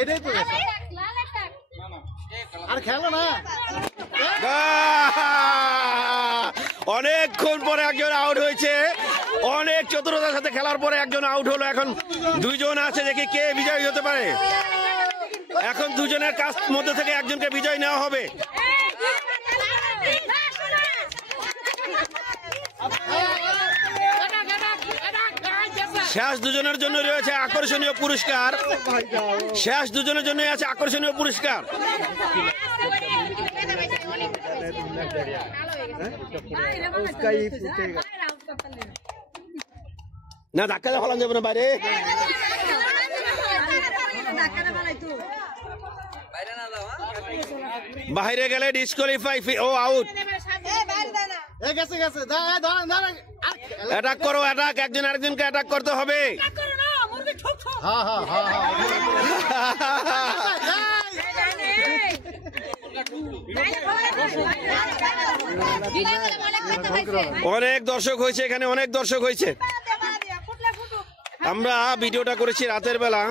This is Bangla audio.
এটাই তো আর খেলো না। অনেকক্ষণ পরে একজন আউট হয়েছে, অনেক চতুরতার সাথে খেলার পরে একজন আউট হলো। এখন দুইজন আছে, দেখি কে বিজয়ী হতে পারে। এখন দুজনের কাছ মধ্যে থেকে একজনকে বিজয় নেওয়া হবে। শেষ দুজনের জন্য রয়েছে আকর্ষণীয় পুরস্কার, শেষ দুজনের জন্য আছে আকর্ষণীয় পুরস্কার। না ধাক্কা দিয়ে ফেলান যাবে না বাইরে। বাইরে গেলে ডিসকোয়ালিফাই, ও আউট। অ্যাটাক করো, অ্যাটাক, একজন আরেকজনকে অ্যাটাক করতে হবে। অনেক দর্শক হয়েছে এখানে, অনেক দর্শক হয়েছে। আমরা ভিডিওটা করেছি রাতের বেলা।